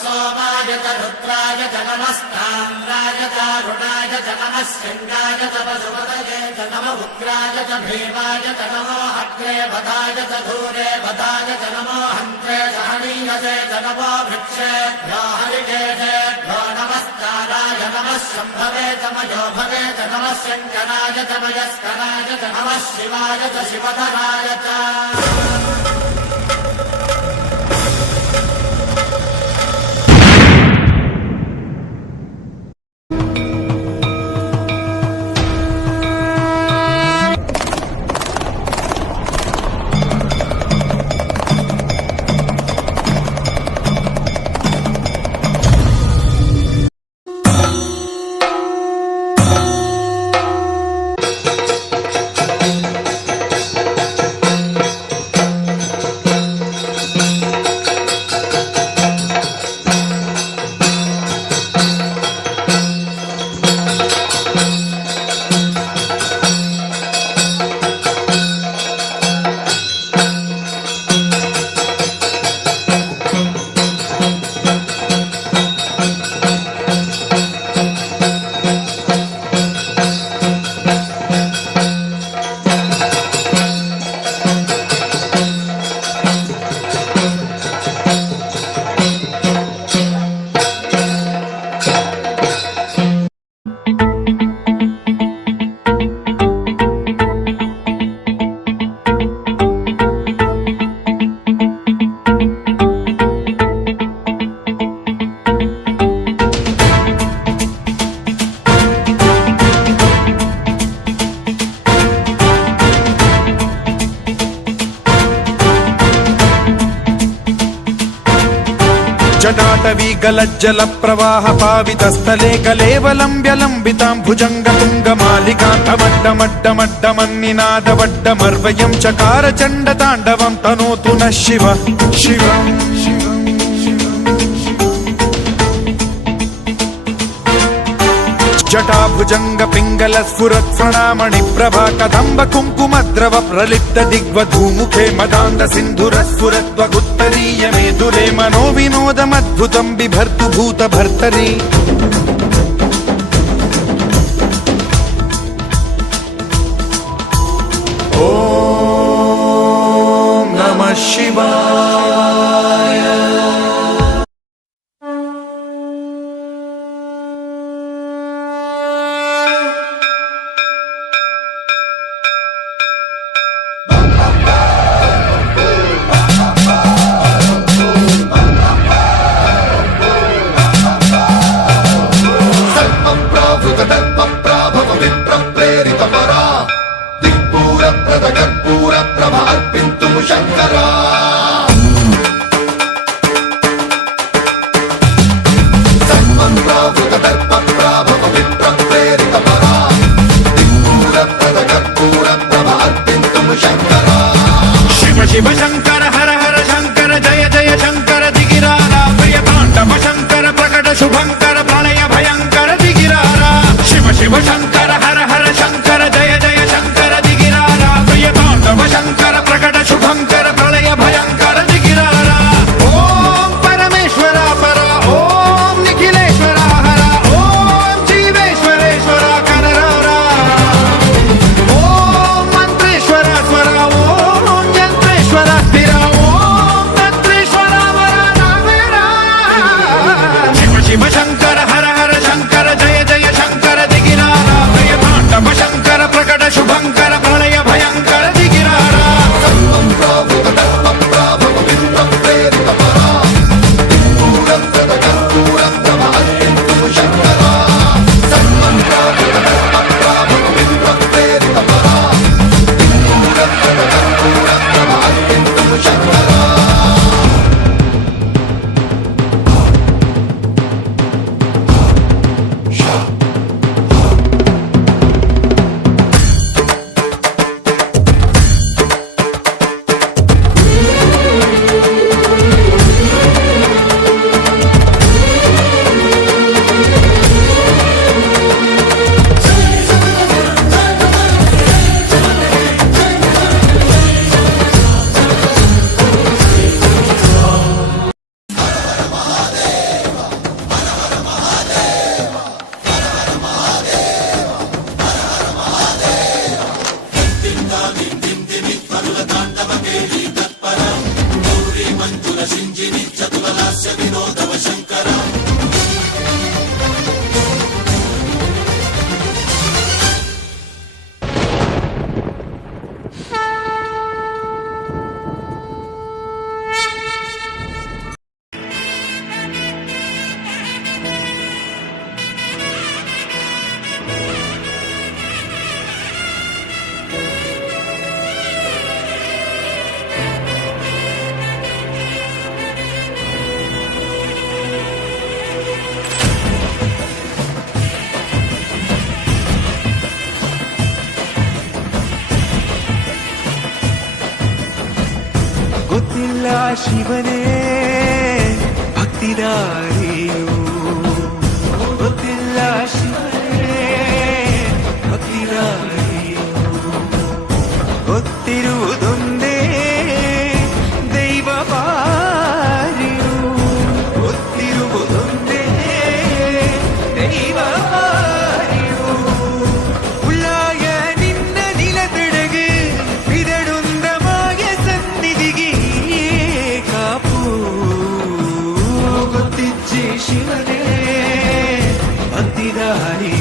सोमाय च रुद्राय च नमस्ताम्राय च अरुणाय च नमः सिंहाय च पशुपतये च नमः उग्राय च भीमाय च नमो अग्रे वधाय च धूरे वधाय च नमो हन्त्रे च हनीयसे च नमो वृक्षेभ्यो हरिकेशेभ्यो नमस्काराय नमः शम्भवे च मयोभवे च नमः शङ्कराय च मयस्कराय च नमः शिवाय च शिवधराय च जटाटवी गलज्जल प्रवाह पावित स्थले कलेवलम्ब्यलम्बितां भुजंग तुंग मालिकान्तमड्डमड्डमड्डमन्निनादवड्डमर्वयं चकार चण्ड ताण्डवं तनोतु नः शिव शिवम् जटाभुजंग पिंगल स्फुरत् प्रणामणि प्रभा कदम्ब कुङ्कुमद्रव प्रलिप्त दिग्वधूमुखे मदान्ध सिन्धुरस्फुरत्वगुत्तरीय मेदुरे मनो विनोदमद्भुतं बिभर्तु भूत भर्तरि ॐ नमः शिवाय। शिव शंकर हर हर शंकर जय जय शंकर दिगिरारा प्रिय तांडव शंकर प्रकट शुभंकर प्रलय भयंकर दिगिरारा शिव शिव शंकर हर हर शंकर जय जय शंकर दिगिरारा प्रिय तांडव शंकर प्रकट शुभंकर प्रलय भयंकर दिगिरारा ओम परमेश्वरा परा ओम निखिलेश्वरा हरा ओम जीवेश्वरेश्वरा कररारा ओम मंत्रेश्वरा स्वरा ओम यंत्रेश्वरा स्थिरा ओम तंत्रेश्वरा वरा नावेरा शिव शिव शंकर हर हर शंकर जय जय शंकर दिगिरारा प्रिय तांडव शंकर प्रकट शुभंकर प्रलय भयंकर दिगिरारा ಶಿವನೇ ಭಕ್ತಿದಾರಿಯು ಗೊತ್ತಿಲ್ಲ ಶಿವನೇ ಭಕ್ತಿದಾರಿಯು ಗೊತ್ತಿರುವುದೊಂದೇ ದೈವ ಬಾರಿಯು ಗೊತ್ತಿರುವುದೊಂದೇ ದೈವ ಬಾರಿಯು ಉಳ್ಳಾಯ ನಿನ್ನ ನಿಲತಡகு இதழுந்தமாய சந்நிதிகி காப்பு ಗೊತ್ತಿಜ್ಜಿ ಶಿವನೇ ಭಕ್ತಿದಾರಿ